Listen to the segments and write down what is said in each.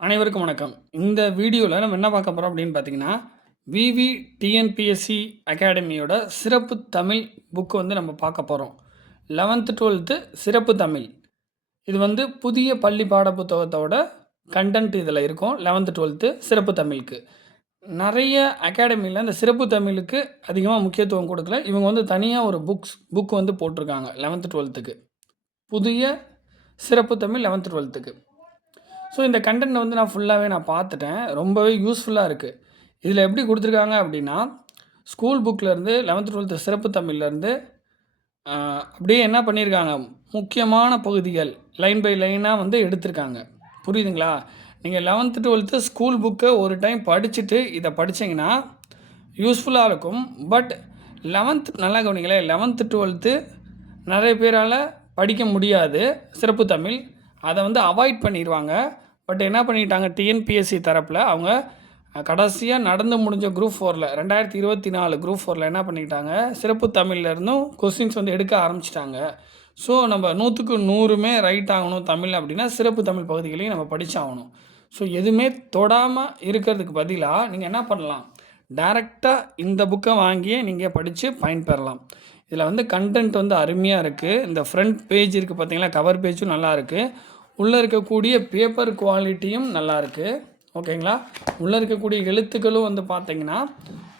அனைவருக்கும் வணக்கம். இந்த வீடியோவில் நம்ம என்ன பார்க்க போகிறோம் அப்படின்னு பார்த்தீங்கன்னா விவி டிஎன்பிஎஸ்சி அகாடமியோட சிறப்பு தமிழ் புக்கு வந்து நம்ம பார்க்க போகிறோம் லெவன்த்து டுவெல்த்து சிறப்பு தமிழ். இது வந்து புதிய பள்ளி பாட புத்தகத்தோட கண்டென்ட் இதில் இருக்கும். லெவன்த்து டுவெல்த்து சிறப்பு தமிழுக்கு. நிறைய அகாடமியில் இந்த சிறப்பு தமிழுக்கு அதிகமாக முக்கியத்துவம் கொடுக்கல. இவங்க வந்து தனியாக ஒரு புக்ஸ் புக் வந்து போட்டிருக்காங்க லெவன்த்து டுவெல்த்துக்கு புதிய சிறப்பு தமிழ் லெவன்த்து டுவெல்த்துக்கு ஸோ இந்த கண்டென்ட் வந்து நான் ஃபுல்லாகவே நான் பார்த்துட்டேன். ரொம்பவே யூஸ்ஃபுல்லாக இருக்குது இதில் எப்படி கொடுத்துருக்காங்க அப்படின்னா ஸ்கூல் புக்லேருந்து லெவன்த்து டுவெல்த்து சிறப்பு தமிழ்லேருந்து அப்படியே என்ன பண்ணியிருக்காங்க முக்கியமான பகுதிகள் லைன் பை லைனாக வந்து எடுத்திருக்காங்க. புரியுதுங்களா? நீங்கள் லெவன்த்து டுவெல்த்து ஸ்கூல் புக்கை ஒரு டைம் படிச்சுட்டு இதை படித்தீங்கன்னா யூஸ்ஃபுல்லாக இருக்கும். பட் லெவன்த் நல்லா கவனிங்களேன் லெவன்த்து டுவெல்த்து நிறைய பேரால் படிக்க முடியாது. சிறப்பு தமிழ். அதை வந்து அவாய்ட் பண்ணிடுவாங்க பட் என்ன பண்ணிட்டாங்க டிஎன்பிஎஸ்சி தரப்பில் அவங்க கடைசியாக நடந்து முடிஞ்ச குரூப் ஃபோரில் ரெண்டாயிரத்தி இருபத்தி நாலு குரூப் ஃபோரில் என்ன பண்ணிட்டாங்க சிறப்பு தமிழ்ல இருந்தும் கொஸ்டின்ஸ் வந்து எடுக்க ஆரம்பிச்சிட்டாங்க. ஸோ நம்ம நூற்றுக்கு நூறுமே ரைட் ஆகணும் தமிழ் அப்படின்னா சிறப்பு தமிழ் பகுதிகளையும் நம்ம படித்தாகணும் ஸோ எதுவுமே தொடாமல் இருக்கிறதுக்கு பதிலாக நீங்கள் என்ன பண்ணலாம்? டைரெக்டாக இந்த புக்கை வாங்கியே நீங்கள் படித்து பயன்பெறலாம் இதில் வந்து கண்டென்ட் வந்து அருமையாக இருக்குது இந்த ஃப்ரண்ட் பேஜ் இருக்குது பார்த்தீங்களா கவர் பேஜும் நல்லா இருக்குது உள்ளே இருக்கக்கூடிய பேப்பர் குவாலிட்டியும் நல்லா இருக்குது ஓகேங்களா? உள்ளே இருக்கக்கூடிய எழுத்துக்களும் வந்து பார்த்தீங்கன்னா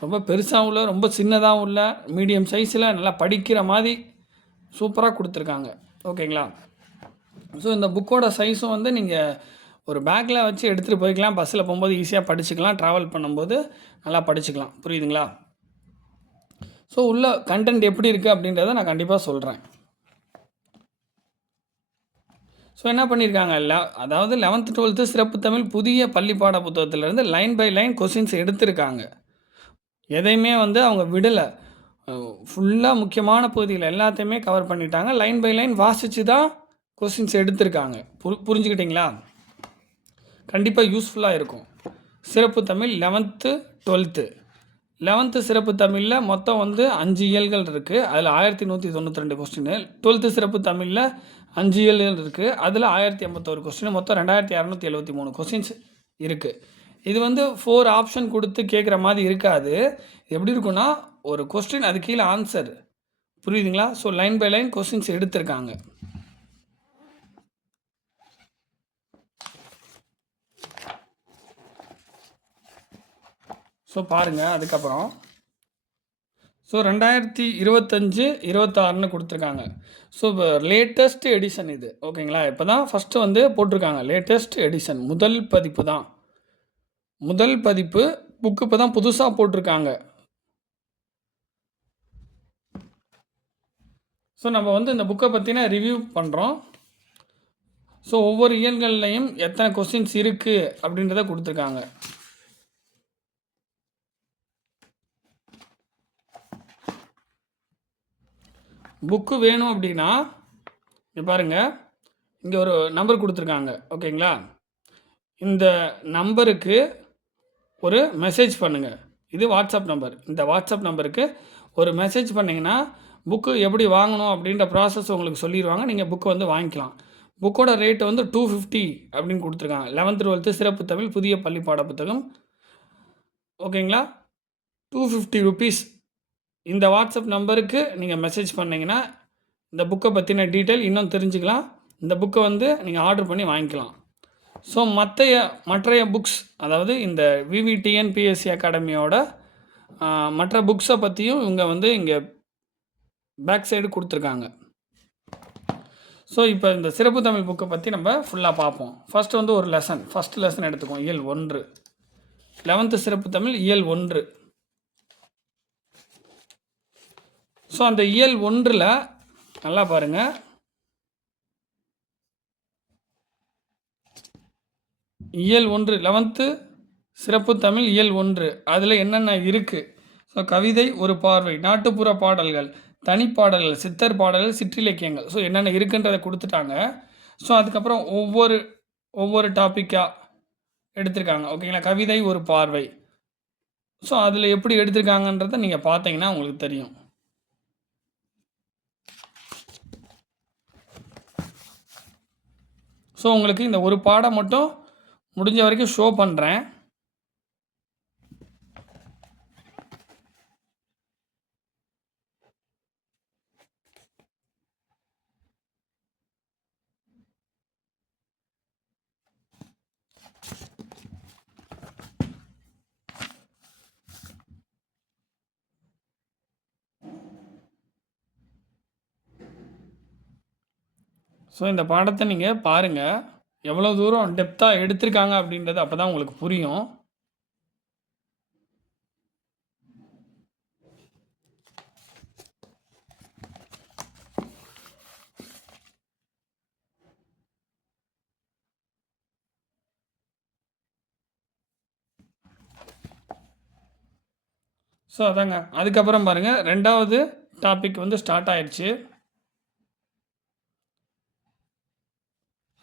ரொம்ப பெருசாகவும் இல்லை ரொம்ப சின்னதாகவும் இல்லை மீடியம் சைஸில் நல்லா படிக்கிற மாதிரி சூப்பராக கொடுத்துருக்காங்க. ஓகேங்களா? ஸோ இந்த புக்கோட சைஸும் வந்து நீங்கள் ஒரு பேக்கில் வச்சு எடுத்துகிட்டு போய்க்கலாம். பஸ்ஸில் போகும்போது ஈஸியாக படிச்சுக்கலாம். ட்ராவல் பண்ணும்போது நல்லா படிச்சுக்கலாம். புரியுதுங்களா? ஸோ உள்ள கண்டென்ட் எப்படி இருக்குது அப்படின்றத நான் கண்டிப்பாக சொல்கிறேன் ஸோ என்ன பண்ணியிருக்காங்க லெ அதாவது லெவன்த்து டுவெல்த்து சிறப்பு தமிழ் புதிய பள்ளி பாட புத்தகத்திலேருந்து லைன் பை லைன் கொஸ்டின்ஸ் எடுத்திருக்காங்க. எதையுமே வந்து அவங்க விடலை. ஃபுல்லாக முக்கியமான பகுதிகள் எல்லாத்தையுமே கவர் பண்ணிட்டாங்க. லைன் பை லைன் வாசித்து தான் கொஸ்டின்ஸ் எடுத்திருக்காங்க. புரி புரிஞ்சுக்கிட்டிங்களா? கண்டிப்பாக யூஸ்ஃபுல்லாக இருக்கும். சிறப்பு தமிழ் லெவன்த்து டுவெல்த்து லெவன்த்து சிறப்பு தமிழில் மொத்தம் வந்து அஞ்சு இயல்கள் இருக்குது அதில் ஆயிரத்தி நூற்றி தொண்ணூற்றி ரெண்டு கொஸ்டின் டுவெல்த்து சிறப்பு தமிழில் அஞ்சு இயல்கள் இருக்குது அதில் ஆயிரத்தி ஐம்பத்தோரு கொஸ்டின் மொத்தம் ரெண்டாயிரத்தி இரநூத்தி எழுபத்தி மூணு கொஸ்டின்ஸ் இருக்குது இது வந்து ஃபோர் ஆப்ஷன் கொடுத்து கேட்குற மாதிரி இருக்காது. எப்படி இருக்குன்னா ஒரு கொஸ்டின் அது கீழே ஆன்சர் புரியுதுங்களா? So line by line questions எடுத்திருக்காங்க. ஸோ பாருங்கள் அதுக்கப்புறம் ஸோ ரெண்டாயிரத்தி இருபத்தஞ்சு இருபத்தாறுன்னு கொடுத்துருக்காங்க. ஸோ இப்போ லேட்டஸ்ட் எடிஷன் இது. ஓகேங்களா இப்போ தான் ஃபஸ்ட்டு வந்து போட்டிருக்காங்க. லேட்டஸ்ட் எடிஷன் முதல் பதிப்பு தான். முதல் பதிப்பு புக்கு இப்போ தான் புதுசாக போட்டிருக்காங்க. ஸோ நம்ம வந்து இந்த புக்கை பற்றின ரிவ்யூ பண்ணுறோம் ஸோ ஒவ்வொரு இயல்கள்லையும் எத்தனை கொஸ்டின்ஸ் இருக்குது அப்படின்றத கொடுத்துருக்காங்க. புக்கு வேணும் அப்படின்னா இங்கே பாருங்கள் இங்கே ஒரு நம்பர் கொடுத்துருக்காங்க ஓகேங்களா? இந்த நம்பருக்கு ஒரு மெசேஜ் பண்ணுங்கள் இது வாட்ஸ்அப் நம்பர். இந்த வாட்ஸ்அப் நம்பருக்கு ஒரு மெசேஜ் பண்ணிங்கன்னா புக்கு எப்படி வாங்கணும் அப்படின்ற ப்ராசஸ் உங்களுக்கு சொல்லிடுவாங்க நீங்கள் புக்கு வந்து வாங்கிக்கலாம். புக்கோட ரேட்டு வந்து டூ ஃபிஃப்டி அப்படின்னு கொடுத்துருக்காங்க. லெவன்த் டுவெல்த்து சிறப்பு தமிழ் புதிய பள்ளி பாட புத்தகம் ஓகேங்களா? டூ ஃபிஃப்டி ருபீஸ் இந்த வாட்ஸ்அப் நம்பருக்கு நீங்கள் மெசேஜ் பண்ணிங்கன்னா இந்த புக்கை பற்றின டீட்டெயில் இன்னும் தெரிஞ்சுக்கலாம். இந்த புக்கை வந்து நீங்கள் ஆர்டர் பண்ணி வாங்கிக்கலாம். ஸோ மற்றைய மற்றைய புக்ஸ் அதாவது இந்த விவிடிஎன்பிஎஸ்சி அகாடமியோட மற்ற புக்ஸை பற்றியும் இவங்க வந்து இங்கே பேக் சைடு கொடுத்துருக்காங்க. ஸோ இப்போ இந்த சிறப்பு தமிழ் புக்கை பற்றி நம்ம ஃபுல்லாக பார்ப்போம். ஃபஸ்ட்டு வந்து ஒரு லெசன் ஃபஸ்ட் லெசன் எடுத்துக்கோம் இயல் ஒன்று. லெவன்த்து சிறப்பு தமிழ் இயல் ஒன்று. ஸோ அந்த இயல் ஒன்றில் நல்லா பாருங்கள் இயல் ஒன்று லெவன்த்து சிறப்பு தமிழ் இயல் ஒன்று. அதில் என்னென்ன இருக்குது ஸோ கவிதை ஒரு பார்வை நாட்டுப்புற பாடல்கள் தனிப்பாடல்கள் சித்தர் பாடல்கள் சிற்றிலக்கியங்கள். ஸோ என்னென்ன இருக்குன்றதை கொடுத்துட்டாங்க. ஸோ அதுக்கப்புறம் ஒவ்வொரு ஒவ்வொரு டாப்பிக்காக எடுத்திருக்காங்க. ஓகேங்களா கவிதை ஒரு பார்வை. ஸோ அதில் எப்படி எடுத்திருக்காங்கன்றதை நீங்கள் பார்த்தீங்கன்னா உங்களுக்கு தெரியும். ஸோ உங்களுக்கு இந்த ஒரு பாடம் மட்டும் முடிஞ்ச வரைக்கும் ஷோ பண்ணுறேன் ஸோ இந்த பாடத்தை நீங்கள் பாருங்கள் எவ்வளோ தூரம் டெப்த்தாக எடுத்திருக்காங்க அப்படின்றது அப்போ தான் உங்களுக்கு புரியும். ஸோ அதாங்க. அதுக்கப்புறம் பாருங்கள் ரெண்டாவது டாபிக் வந்து ஸ்டார்ட் ஆயிடுச்சு.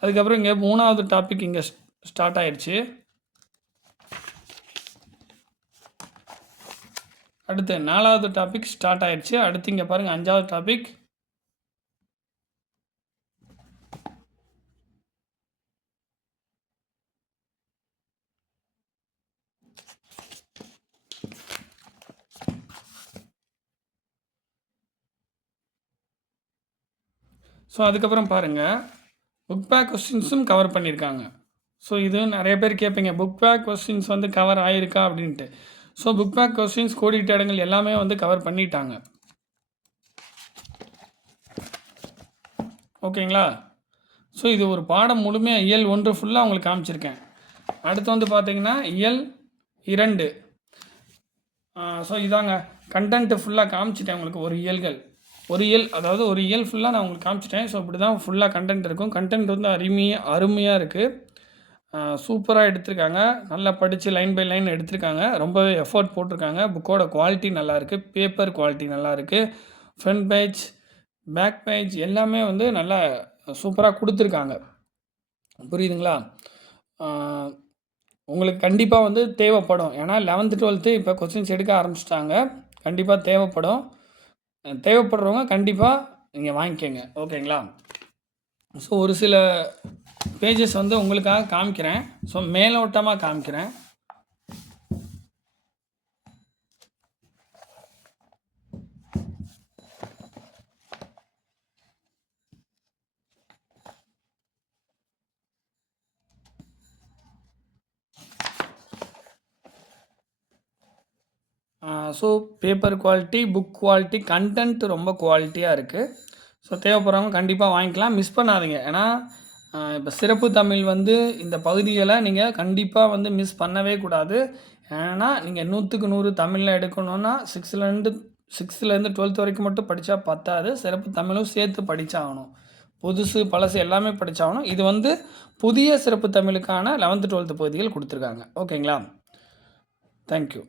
அதுக்கப்புறம் இங்கே மூணாவது டாபிக் இங்கே ஸ்டார்ட் ஆயிடுச்சு. அடுத்து நாலாவது டாபிக் ஸ்டார்ட் ஆயிடுச்சு. அடுத்து இங்கே பாருங்கள் அஞ்சாவது டாபிக் ஸோ அதுக்கப்புறம் பாருங்கள் புக் பேக் கொஸ்டின்ஸும் கவர் பண்ணியிருக்காங்க ஸோ இது நிறைய பேர் கேட்பீங்க புக் பேக் கொஸ்டின்ஸ் வந்து கவர் ஆகிருக்கா அப்படின்ட்டு. ஸோ புக் பேக் கொஸ்டின்ஸ் கோடிட்ட இடங்கள் எல்லாமே வந்து கவர் பண்ணிட்டாங்க. ஓகேங்களா? ஸோ இது ஒரு பாடம் முழுமையாக இயல் ஒன்று ஃபுல்லாக உங்களுக்கு காமிச்சிருக்கேன். அடுத்து வந்து பார்த்தீங்கன்னா இயல் இரண்டு. ஸோ இதாங்க கண்டென்ட்டு ஃபுல்லாக காமிச்சிட்டேன் உங்களுக்கு ஒரு இயல்கள். ஒரு இயல் அதாவது ஒரு இயல் ஃபுல்லாக நான் உங்களுக்கு காமிச்சிட்டேன். ஸோ இப்படி தான் ஃபுல்லாக கண்டென்ட் இருக்கும். கண்டென்ட் வந்து அருமையாக அருமையாக இருக்குது சூப்பராக எடுத்திருக்காங்க. நல்லா படித்து லைன் பை லைன் எடுத்திருக்காங்க. ரொம்பவே எஃபர்ட் போட்டிருக்காங்க. புக்கோட குவாலிட்டி நல்லாயிருக்கு பேப்பர் குவாலிட்டி நல்லா இருக்குது ஃப்ரண்ட் பேஜ் பேக் பேஜ் எல்லாமே வந்து நல்லா சூப்பராக கொடுத்துருக்காங்க. புரியுதுங்களா? உங்களுக்கு கண்டிப்பாக வந்து தேவைப்படும். ஏன்னா லெவன்த்து டுவெல்த்து இப்போ கொஸ்டின்ஸ் எடுக்க ஆரம்பிச்சிட்டாங்க. கண்டிப்பாக தேவைப்படும். தேவைப்படுறவங்க கண்டிப்பாக நீங்கள் வாங்கிக்கோங்க. ஓகேங்களா? ஸோ ஒரு சில பேஜஸ் வந்து உங்களுக்காக காமிக்கிறேன். ஸோ மேலோட்டமாக காமிக்கிறேன். So paper quality book quality content ரொம்ப குவாலிட்டியாக இருக்குது ஸோ தேவைப்படுறவங்க கண்டிப்பாக வாங்கிக்கலாம். மிஸ் பண்ணாதீங்க. ஏன்னா இப்போ சிறப்பு தமிழ் வந்து இந்த பகுதிகளை நீங்கள் கண்டிப்பாக வந்து மிஸ் பண்ணவே கூடாது. ஏன்னா நீங்கள் நூற்றுக்கு நூறு தமிழில் எடுக்கணுன்னா சிக்ஸ்த்துலேருந்து சிக்ஸ்த்துலேருந்து டுவெல்த் வரைக்கும் மட்டும் படித்தா பத்தாது. சிறப்பு தமிழும் சேர்த்து படித்தாகணும் புதுசு பழசு எல்லாமே படித்தாகணும் இது வந்து புதிய சிறப்பு தமிழுக்கான லெவன்த்து டுவெல்த்து பகுதிகள் கொடுத்துருக்காங்க. ஓகேங்களா தேங்க்யூ